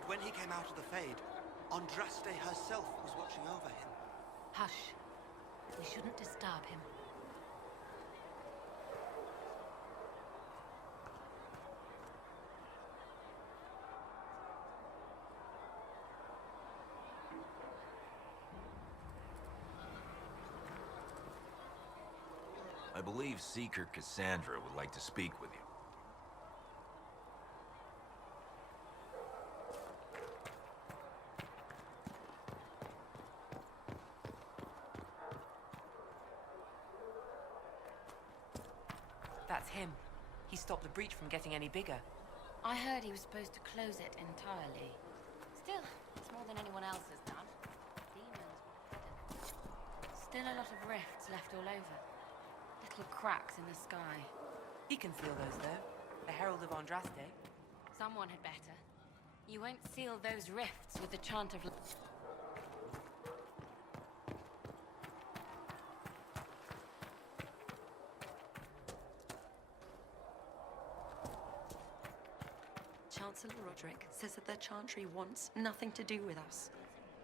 said when he came out of the Fade, Andraste herself was watching over him. Hush. We shouldn't disturb him. I believe Seeker Cassandra would like to speak with you. That's him. He stopped the breach from getting any bigger. I heard he was supposed to close it entirely. Still, it's more than anyone else has done. Demons were hidden. Still a lot of rifts left all over. Little cracks in the sky. He can feel those, though. The Herald of Andraste. Someone had better. You won't seal those rifts with the chant of... Chancellor Roderick says that their chantry wants nothing to do with us.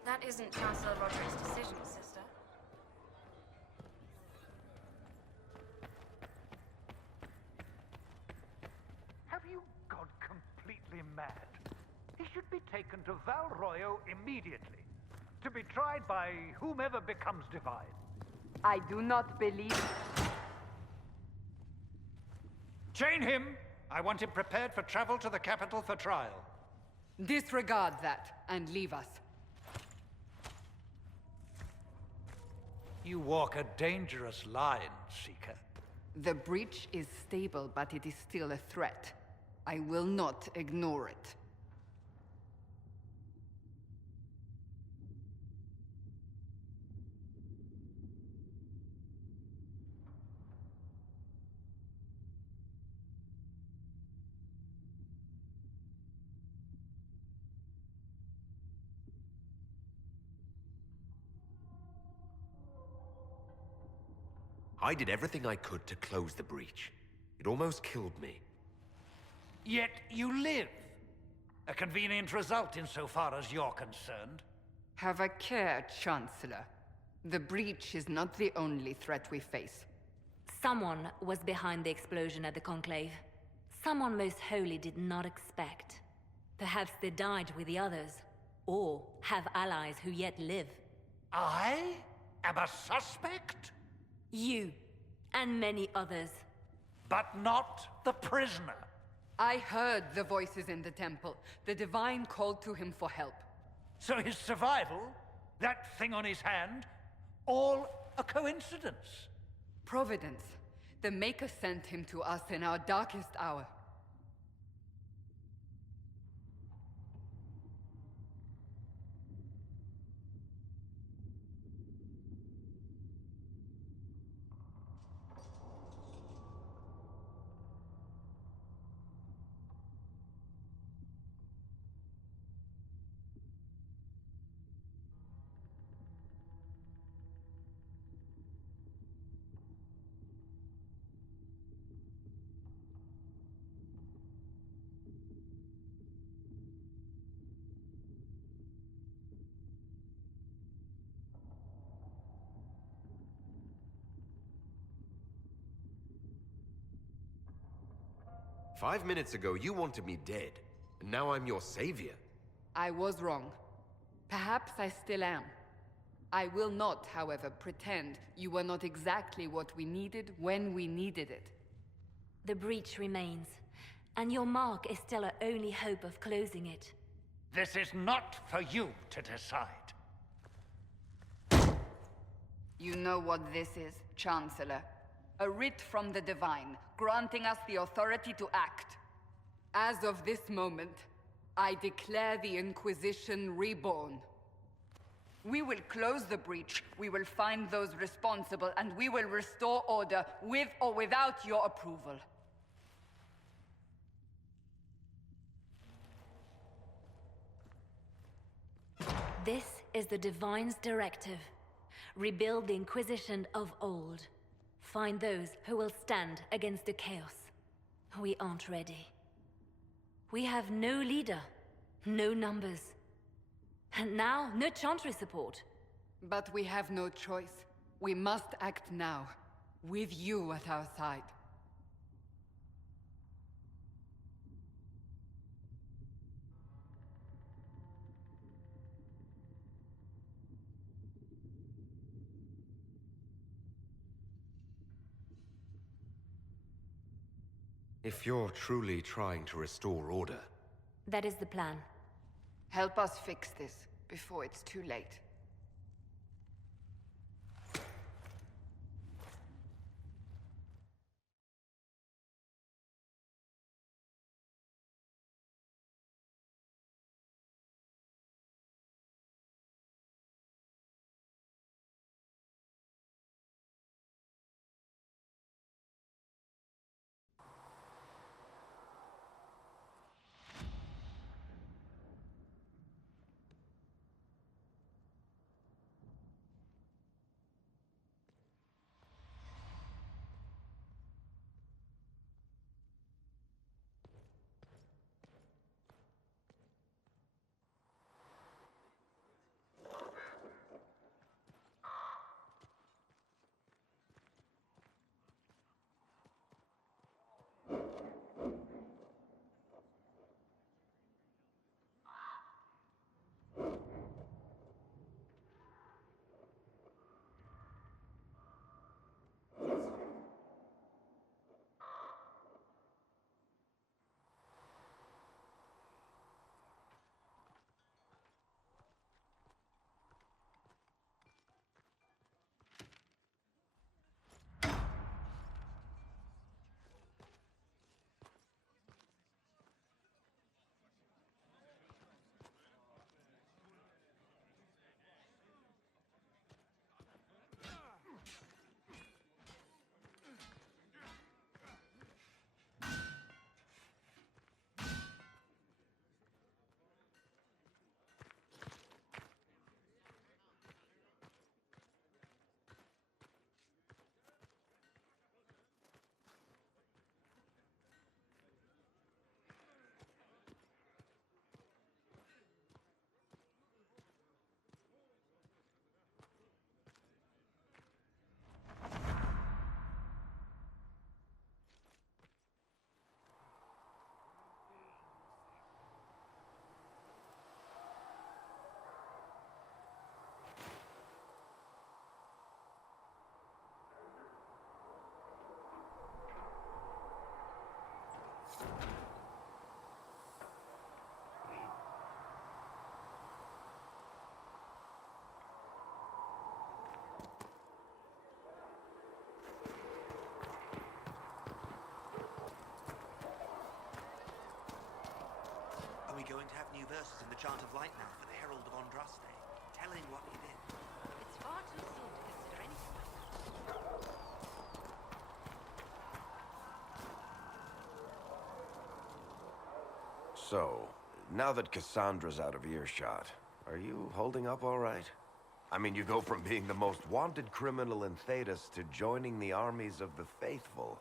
That isn't Chancellor Roderick's decision, sister. Have you gone completely mad? He should be taken to Val Royo immediately, to be tried by whomever becomes divine. I do not believe... Chain him! I want him prepared for travel to the capital for trial. Disregard that, and leave us. You walk a dangerous line, Seeker. The breach is stable, but it is still a threat. I will not ignore it. I did everything I could to close the breach. It almost killed me. Yet you live. A convenient result insofar as you're concerned. Have a care, Chancellor. The breach is not the only threat we face. Someone was behind the explosion at the Conclave. Someone most holy did not expect. Perhaps they died with the others, or have allies who yet live. I am a suspect? You, and many others. But not the prisoner. I heard the voices in the temple. The Divine called to him for help. So his survival, that thing on his hand, all a coincidence. Providence. The Maker sent him to us in our darkest hour. "5 minutes ago, you wanted me dead, and now I'm your savior." I was wrong. Perhaps I still am. I will not, however, pretend you were not exactly what we needed when we needed it. The breach remains, and your mark is still our only hope of closing it. This is not for you to decide. You know what this is, Chancellor. A writ from the Divine, granting us the authority to act. As of this moment, I declare the Inquisition reborn. We will close the breach, we will find those responsible, and we will restore order, with or without your approval. This is the Divine's directive. Rebuild the Inquisition of old. Find those who will stand against the chaos. We aren't ready. We have no leader, No numbers. And now, no Chantry support. But we have no choice. We must act now, with you at our side. If you're truly trying to restore order, That is the plan. Help us fix this, before it's too late. Are we going to have new verses in the Chant of Light now for the Herald of Andraste, telling what he did? It's far too soon to consider anything like that. So, now that Cassandra's out of earshot, are you holding up all right? I mean, you go from being the most wanted criminal in Thedas to joining the armies of the faithful.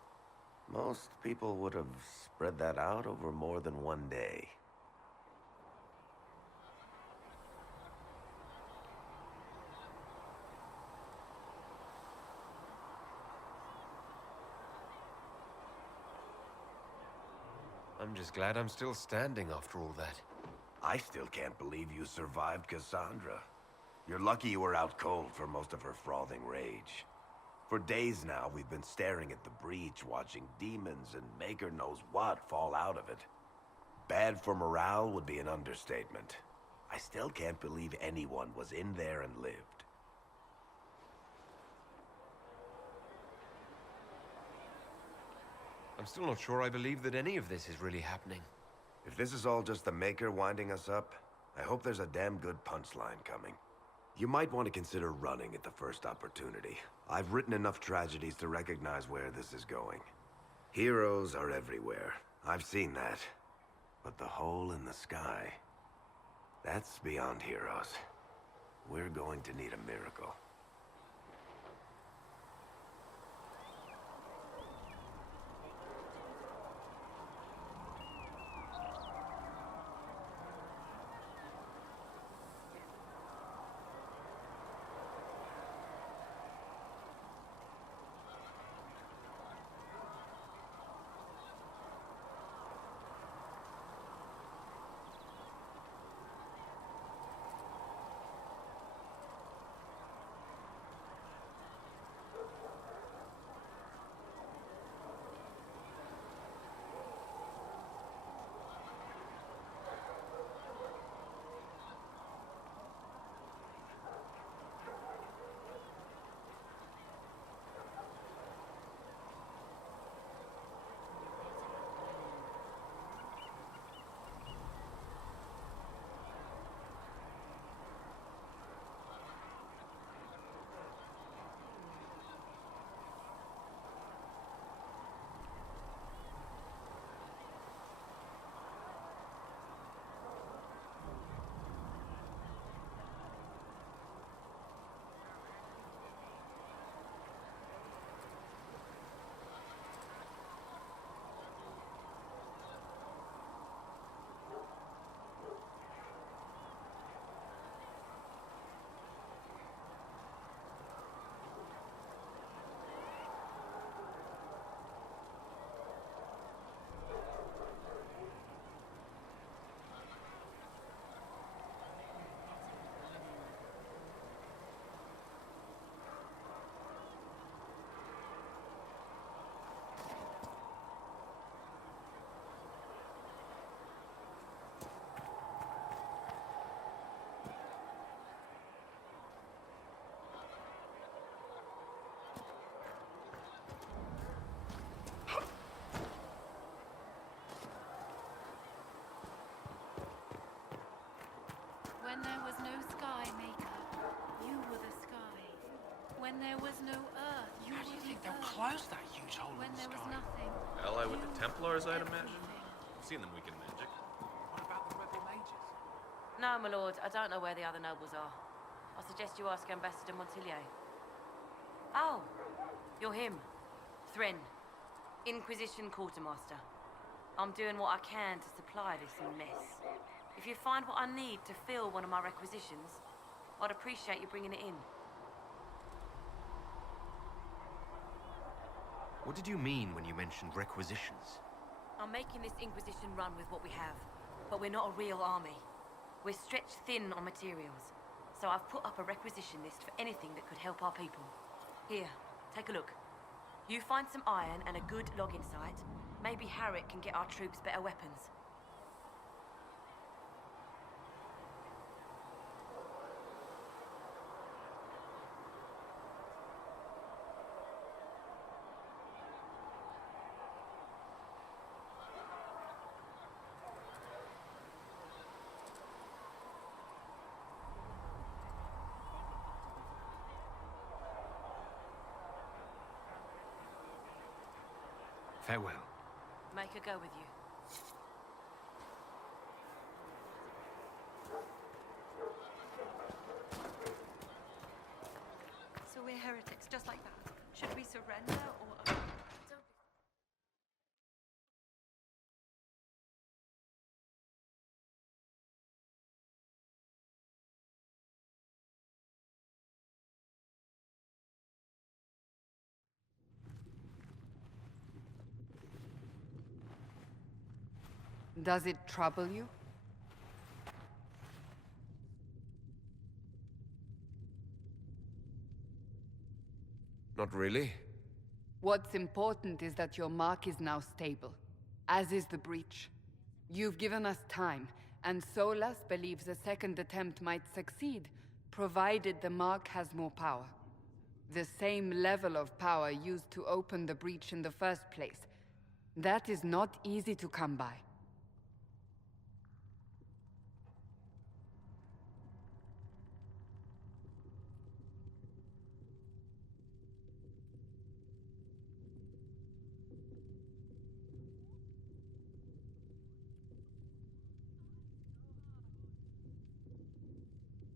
Most people would have spread that out over more than one day. I'm just glad I'm still standing after all that. I still can't believe you survived Cassandra. You're lucky you were out cold for most of her frothing rage. For days now, we've been staring at the breach, watching demons and Maker knows what fall out of it. Bad for morale would be an understatement. I still can't believe anyone was in there and lived. I'm still not sure I believe that any of this is really happening. If this is all just the Maker winding us up, I hope there's a damn good punchline coming. You might want to consider running at the first opportunity. I've written enough tragedies to recognize where this is going. Heroes are everywhere. I've seen that. But the hole in the sky, that's beyond heroes. We're going to need a miracle. sky maker. You were the sky. When there was no earth, you How do were you the think they'll earth. close that huge hole When in the there was sky? nothing. Ally with the you Templars, I'd were imagine. everything. I've seen them weaken magic. What about the rebel mages? No, my lord, I don't know where the other nobles are. I suggest you ask Ambassador Montillier. Oh, you're him. Thrin, Inquisition Quartermaster. I'm doing what I can to supply this mess. If you find what I need to fill one of my requisitions, I'd appreciate you bringing it in. What did you mean when you mentioned requisitions? I'm making this Inquisition run with what we have, but we're not a real army. We're stretched thin on materials, so I've put up a requisition list for anything that could help our people. Here, take a look. You find some iron and a good logging site, maybe Harriet can get our troops better weapons. Farewell. Make her go with you. So we're heretics, just like that. Should we surrender or... Does it trouble you? Not really. What's important is that your mark is now stable, as is the breach. You've given us time, and Solas believes a second attempt might succeed, provided the mark has more power. The same level of power used to open the breach in the first place. That is not easy to come by.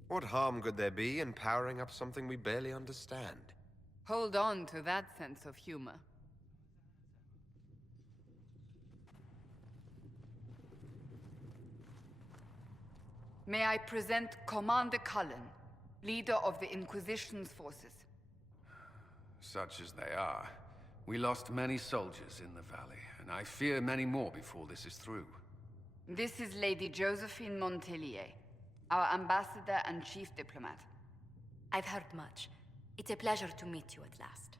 What harm could there be in powering up something we barely understand? Hold on to that sense of humor. May I present Commander Cullen, leader of the Inquisition's forces. Such as they are. We lost many soldiers in the valley, and I fear many more before this is through. This is Lady Josephine Montillier, our ambassador and chief diplomat. I've heard much. It's a pleasure to meet you at last.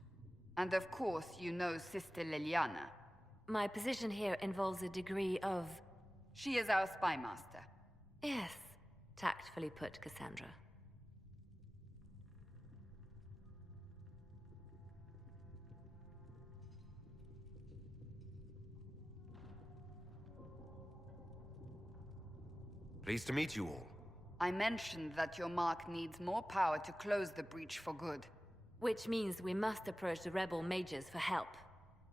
And of course, you know Sister Liliana. My position here involves a degree of... She is our spy master. Yes, tactfully put, Cassandra. Pleased to meet you all. I mentioned that your mark needs more power to close the breach for good. Which means we must approach the rebel mages for help.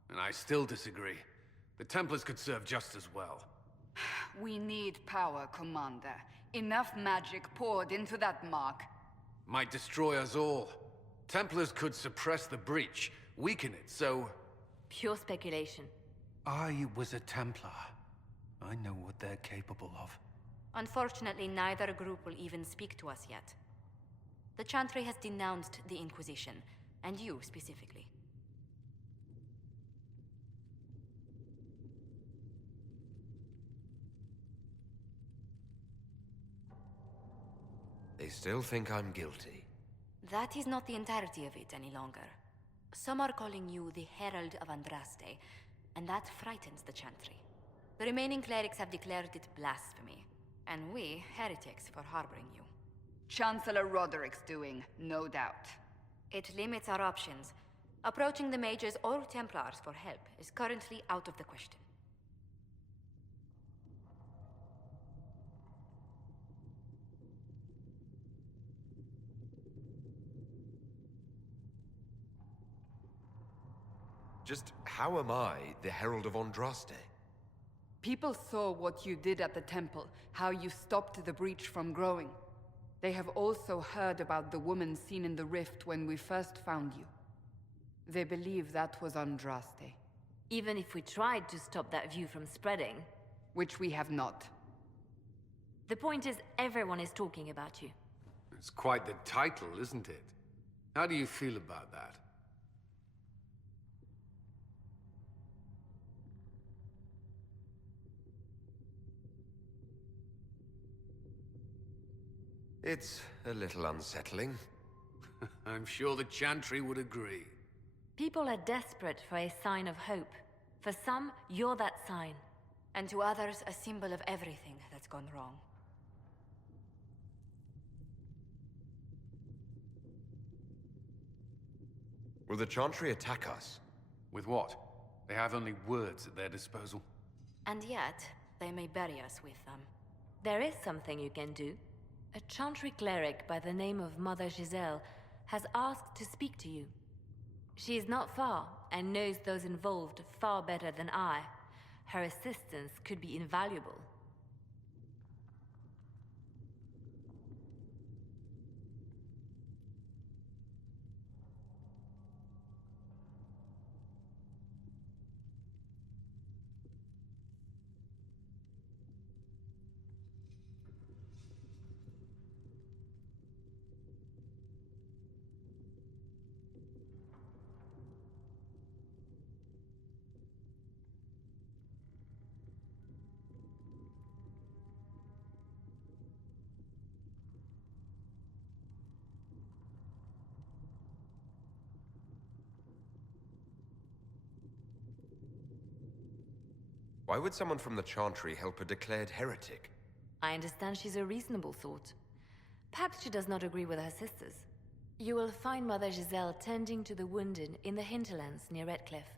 And I still disagree. The Templars could serve just as well. We need power, Commander. Enough magic poured into that mark. Might destroy us all. Templars could suppress the breach, weaken it, so... Pure speculation. I was a Templar. I know what they're capable of. Unfortunately, neither group will even speak to us yet. The Chantry has denounced the Inquisition, and you specifically. They still think I'm guilty. That is not the entirety of it any longer. Some are calling you the Herald of Andraste, and that frightens the Chantry. The remaining clerics have declared it blasphemy, and we, heretics, for harboring you. Chancellor Roderick's doing, no doubt. It limits our options. Approaching the mages or Templars for help is currently out of the question. Just how am I the Herald of Andraste? People saw what you did at the temple, how you stopped the breach from growing. They have also heard about the woman seen in the rift when we first found you. They believe that was Andraste. Even if we tried to stop that view from spreading... Which we have not. The point is, everyone is talking about you. It's quite the title, isn't it? How do you feel about that? It's a little unsettling. I'm sure the Chantry would agree. People are desperate for a sign of hope. For some, you're that sign. And to others, a symbol of everything that's gone wrong. Will the Chantry attack us? With what? They have only words at their disposal. And yet, they may bury us with them. There is something you can do. A Chantry cleric by the name of Mother Giselle has asked to speak to you. She is not far, and knows those involved far better than I. Her assistance could be invaluable. Why would someone from the Chantry help a declared heretic? I understand she's a reasonable sort. Perhaps she does not agree with her sisters. You will find Mother Giselle tending to the wounded in the hinterlands near Redcliffe.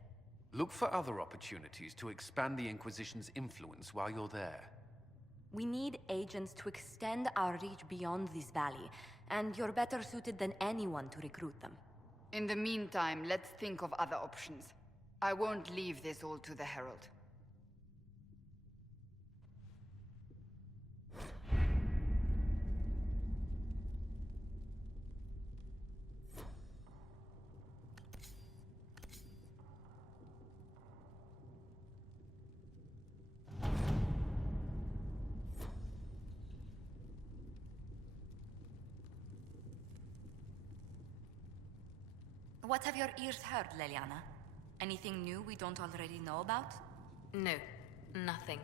Look for other opportunities to expand the Inquisition's influence while you're there. We need agents to extend our reach beyond this valley, and you're better suited than anyone to recruit them. In the meantime, let's think of other options. I won't leave this all to the Herald. What have your ears heard, Leliana? Anything new we don't already know about? No, nothing.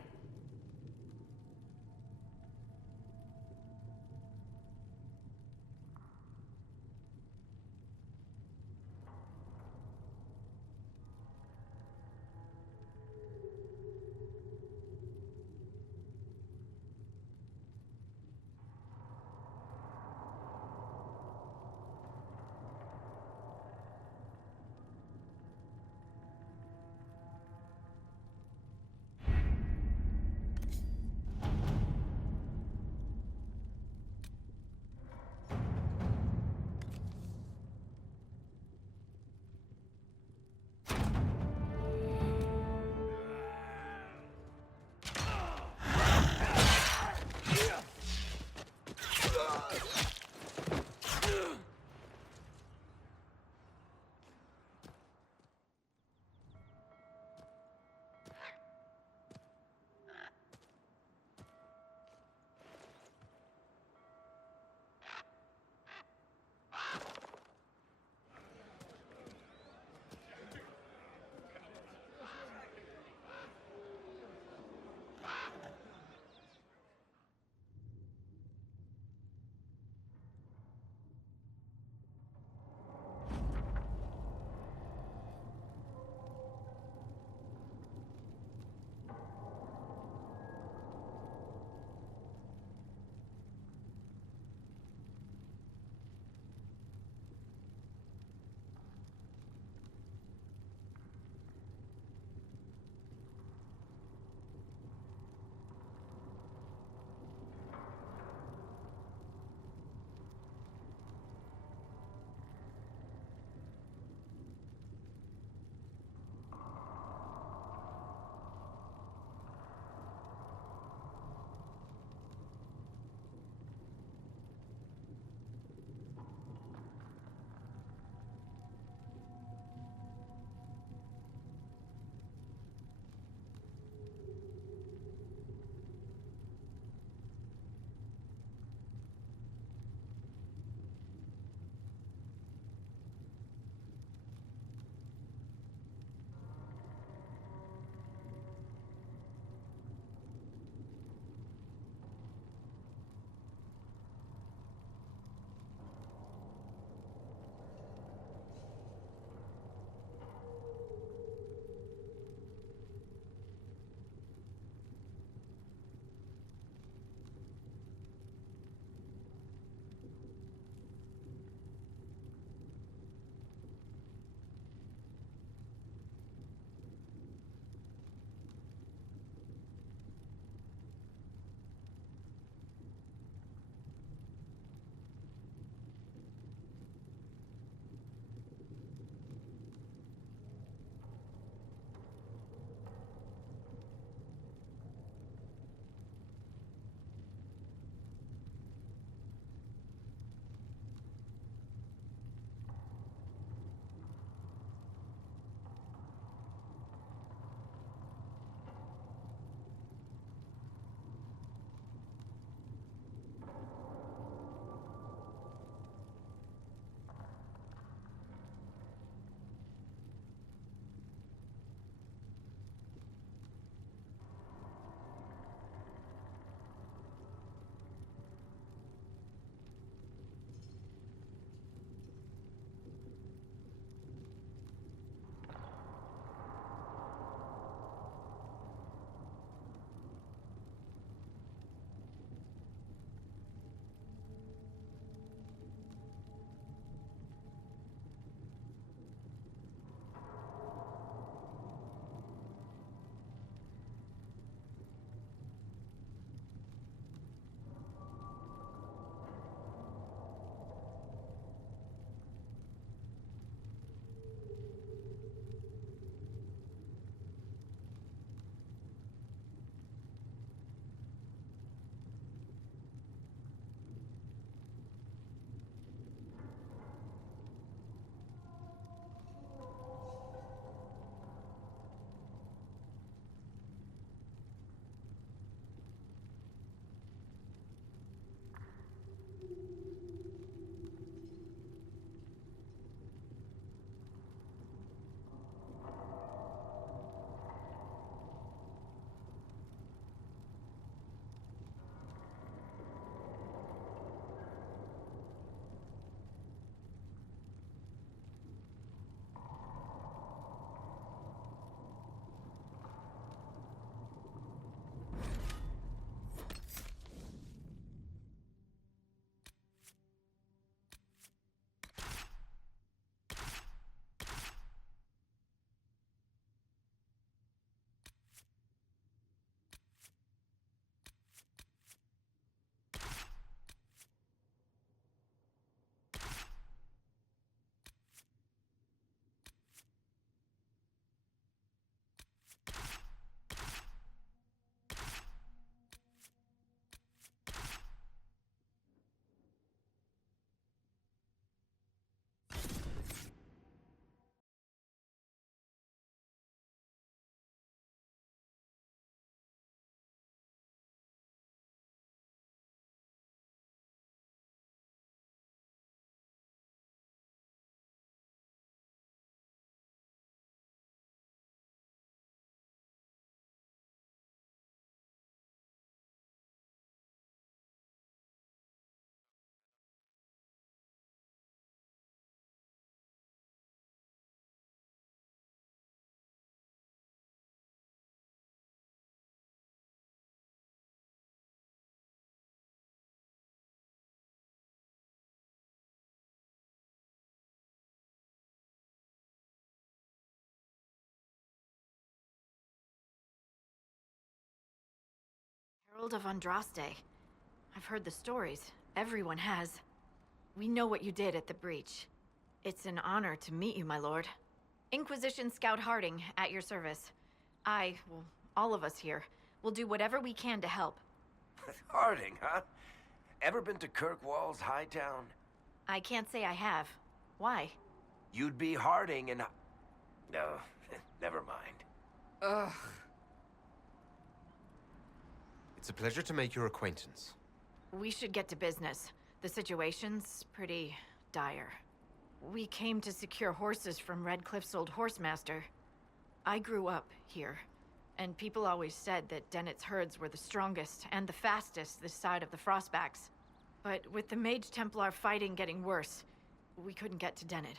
Herald of Andraste. I've heard the stories. Everyone has. We know what you did at the breach. It's an honor to meet you, my lord. Inquisition Scout Harding, at your service. Well, all of us here, will do whatever we can to help. Harding, huh? Ever been to Kirkwall's Hightown? I can't say I have. Why? You'd be Harding and... No, never mind. Ugh. It's a pleasure to make your acquaintance. We should get to business. The situation's pretty dire. We came to secure horses from Redcliffe's old horsemaster. I grew up here, and people always said that Dennett's herds were the strongest and the fastest this side of the Frostbacks. But with the Mage Templar fighting getting worse, we couldn't get to Dennett.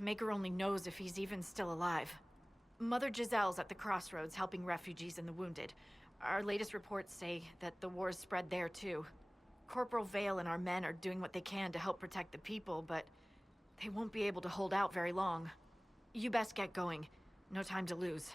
Maker only knows if he's even still alive. Mother Giselle's at the crossroads helping refugees and the wounded. Our latest reports say that the war's spread there too. Corporal Vale and our men are doing what they can to help protect the people, but they won't be able to hold out very long. You best get going. No time to lose.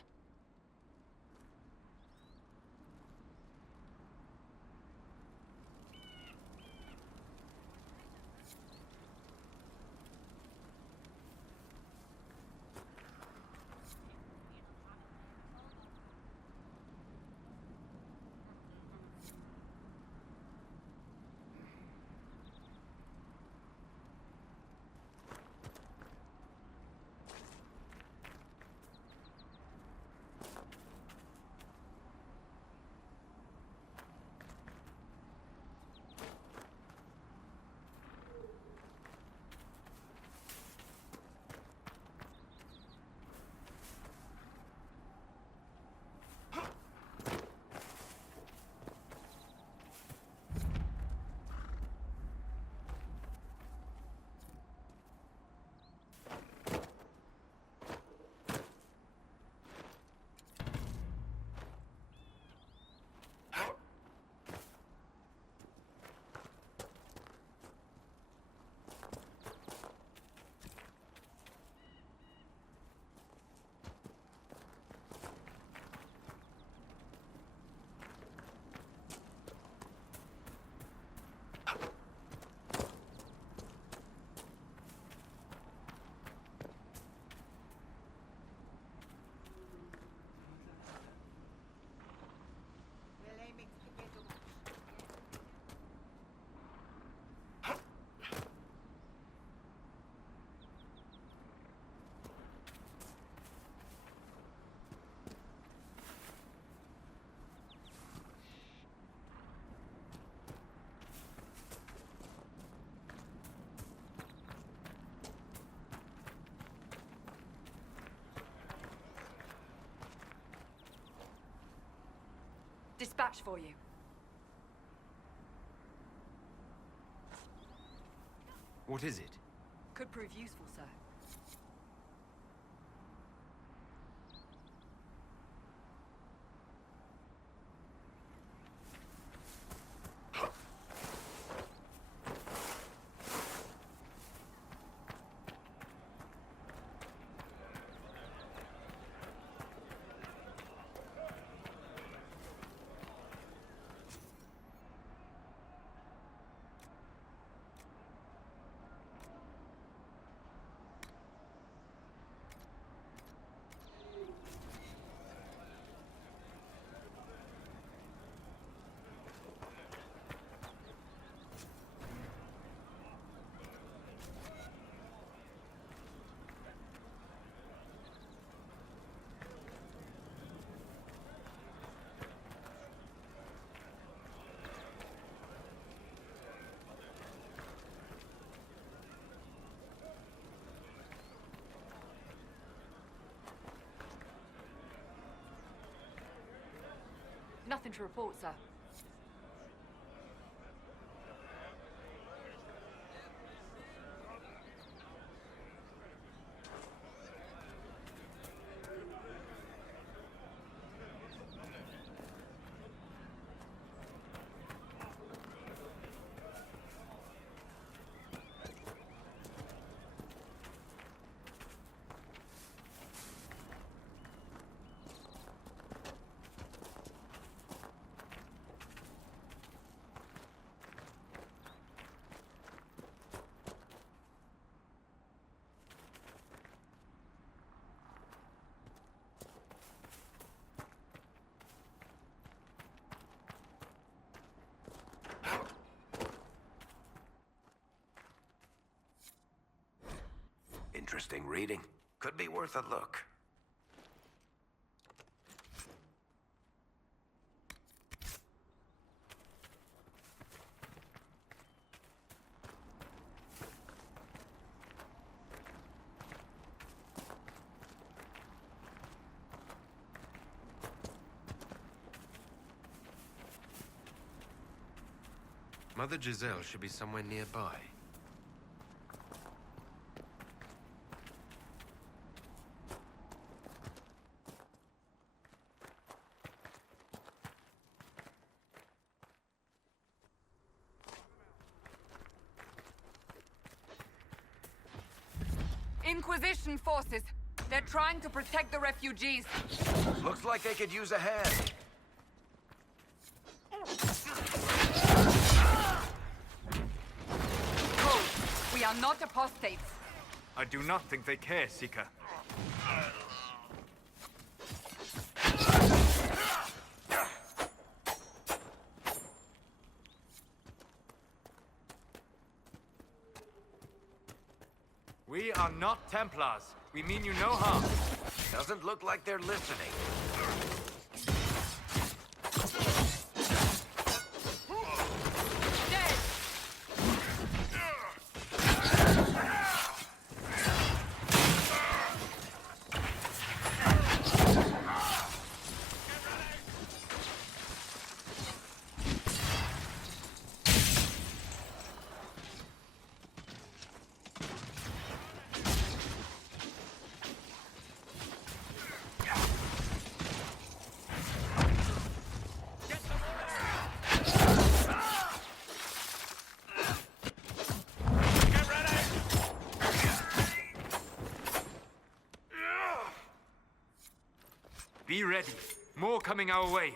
Dispatch for you. What is it? Could prove useful, sir. Nothing to report, sir. interesting reading. Could be worth a look. Mother Giselle should be somewhere nearby. Inquisition forces. They're trying to protect the refugees. Looks like they could use a hand. Code, we are not apostates. I do not think they care, Seeker. We are not Templars. We mean you no harm. Doesn't look like they're listening. Be ready. More coming our way.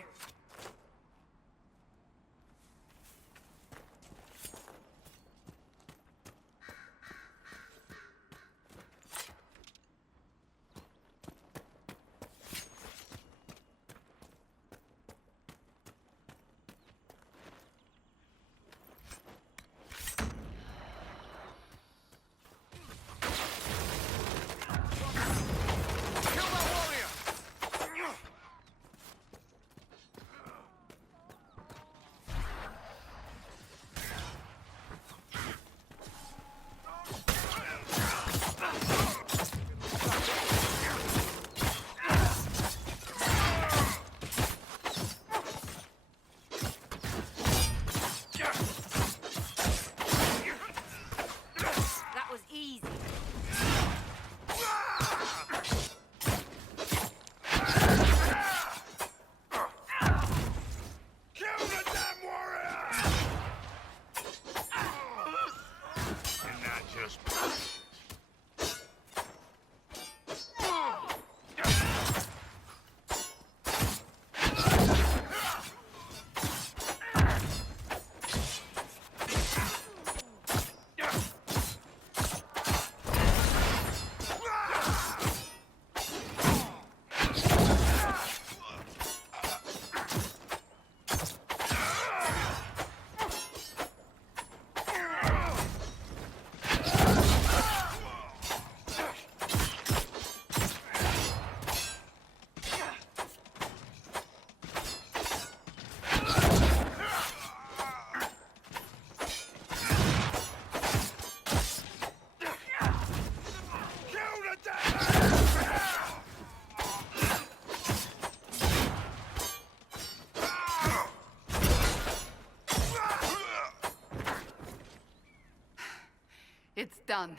It's done.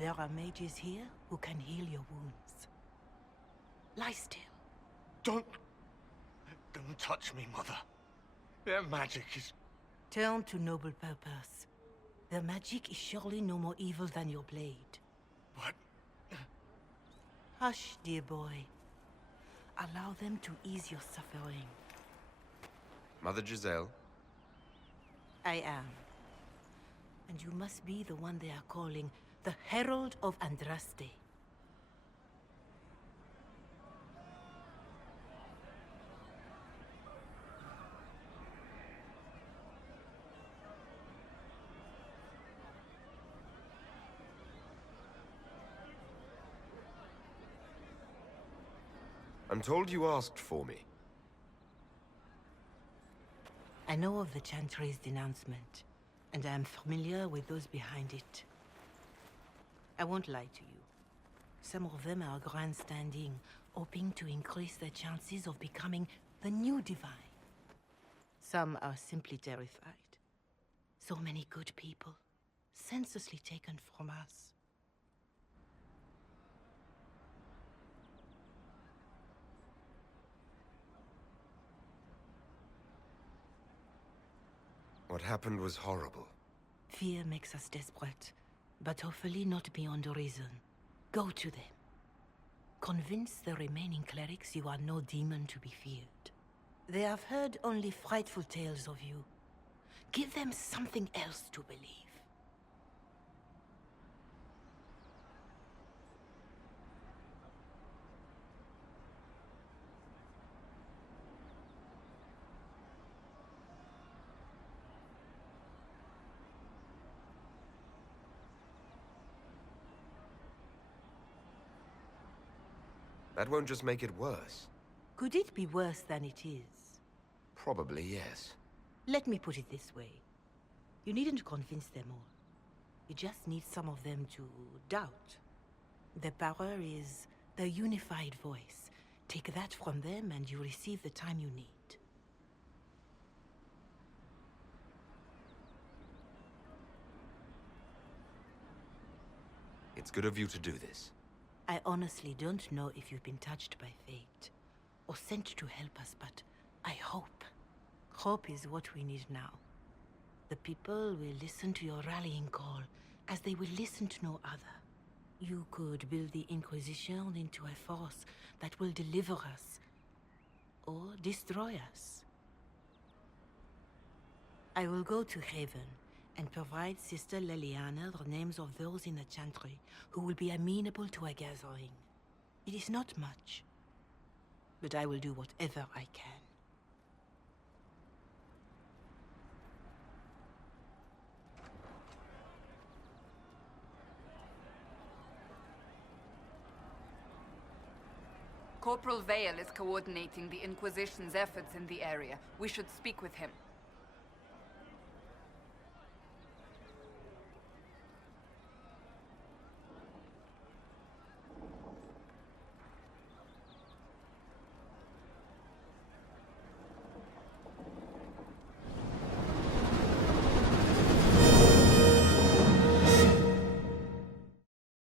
There are mages here who can heal your wounds. Lie still. Don't touch me, Mother. Their magic is... Turn to noble purpose. The magic is surely no more evil than your blade. What? Hush, dear boy. Allow them to ease your suffering. Mother Giselle? I am. And you must be the one they are calling the Herald of Andraste. I'm told you asked for me. I know of the Chantry's denouncement, and I am familiar with those behind it. I won't lie to you. Some of them are grandstanding, hoping to increase their chances of becoming the new divine. Some are simply terrified. So many good people, senselessly taken from us. What happened was horrible. Fear makes us desperate, but hopefully not beyond reason. Go to them. Convince the remaining clerics you are no demon to be feared. They have heard only frightful tales of you. Give them something else to believe. That won't just make it worse. Could it be worse than it is? Probably yes. Let me put it this way. You needn't convince them all. You just need some of them to doubt. The power is the unified voice. Take that from them and you receive the time you need. It's good of you to do this. I honestly don't know if you've been touched by fate, or sent to help us, but I hope. Hope is what we need now. The people will listen to your rallying call, as they will listen to no other. You could build the Inquisition into a force that will deliver us, or destroy us. I will go to Haven, and provide Sister Leliana the names of those in the Chantry who will be amenable to a gathering. It is not much, but I will do whatever I can. Corporal Vale is coordinating the Inquisition's efforts in the area. We should speak with him.